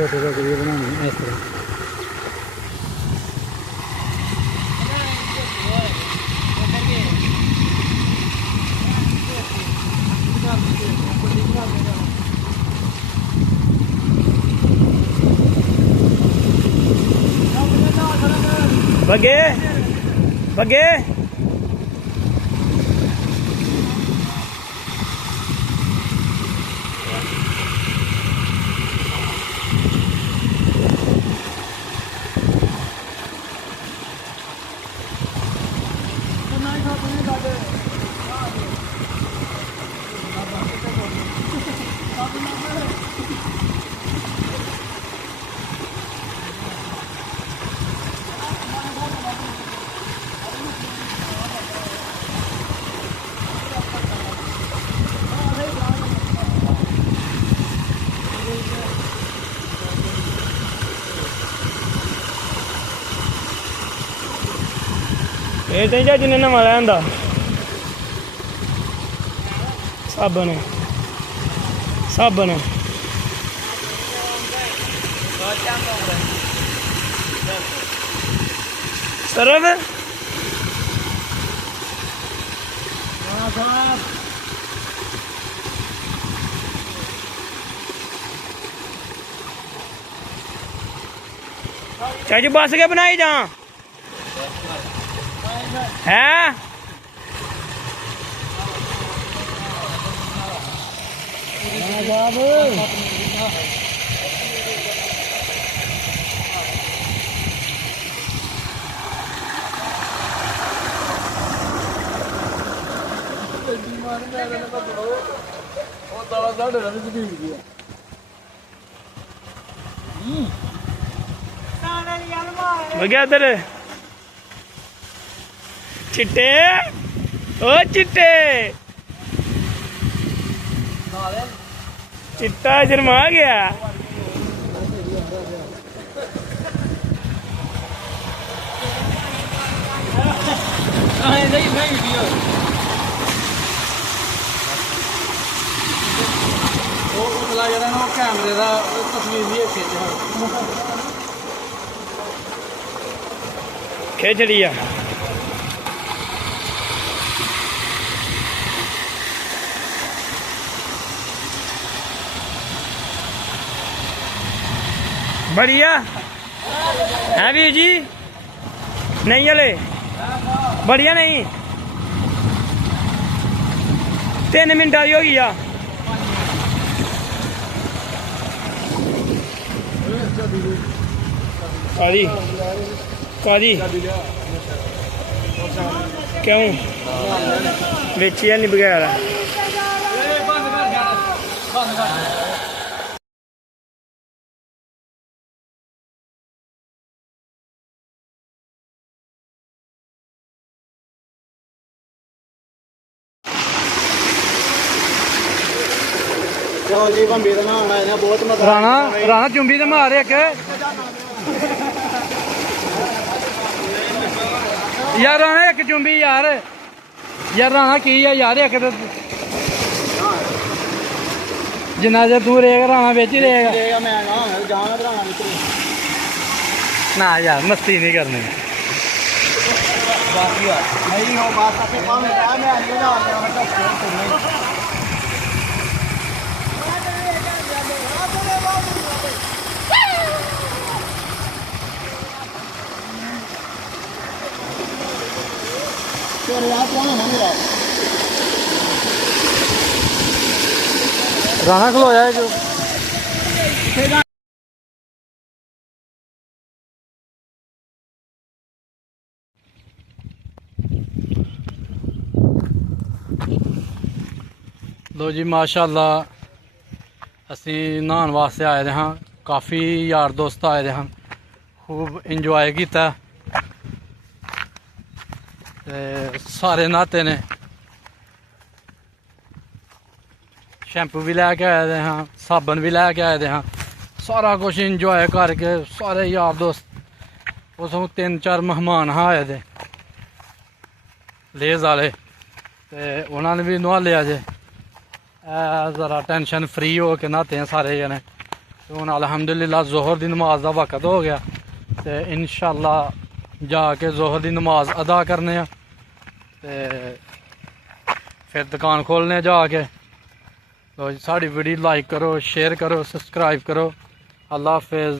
छोटे छोटे भी बनाने इस तरह। बगे बगे ਇਹ ਤਾਂ ਜੱਜ ਨੇ ਨਵਾਂ ਲਿਆ ਹੁੰਦਾ ਸਾਬਣ ਸਰਵ ਚਾਚੂ ਬਸ ਕੇ ਬਣਾਈ ਜਾ है गया इधर चिट्टे ओ चिट्टे चिट्टा शर्मा गया कैमरे का तस्वीर भी खिंच लिया बढ़िया है वीर जी नहीं हले बढ़िया नहीं 3 मिनट की हो गई कादी कादी क्यों बेची नहीं बगैर राणा राणा चुंबी तो मार एक यार राणा एक चुंबी यार राणा की है यार एक जिन्ना चर तू रहेगा राणा बेच ही रहेगा ना यार मस्ती नहीं करनी राणा खलोया है जो लो जी माशाअल्लाह असी नहाने वास्ते आए दे हाँ काफ़ी यार दोस्त आए दे हाँ खूब इंजॉय किया सारे नहाते ने शैंपू भी लैके आए दे हाँ साबन भी लैके आए दे हाँ सारा कुछ इंजॉय करके सारे यार दोस्त उस 3-4 मेहमान हाँ आए दे लेज वाले ते उन्होंने भी नहा लिया जे ज़रा टेंशन फ्री हो के नहाते हैं सारे जने ਤੇ ਹੁਣ ਅਲਹਮਦੁਲਿਲਾ ਜ਼ੋਹਰ ਦੀ ਨਮਾਜ਼ ਦਾ ਵਕਤ ਹੋ ਗਿਆ ਤੇ ਇਨਸ਼ਾਅੱਲਾ ਜਾ ਕੇ ਜ਼ੋਹਰ ਦੀ ਨਮਾਜ਼ ਅਦਾ ਕਰਨੇ ਆ ਤੇ ਫਿਰ ਦੁਕਾਨ ਖੋਲ੍ਹਨੇ ਆ ਜਾ ਕੇ। ਲੋ ਜੀ ਸਾਡੀ ਵੀਡੀਓ ਲਾਈਕ ਕਰੋ, ਸ਼ੇਅਰ ਕਰੋ, ਸਬਸਕ੍ਰਾਈਬ ਕਰੋ। ਅੱਲਾ ਹਾਫਿਜ਼।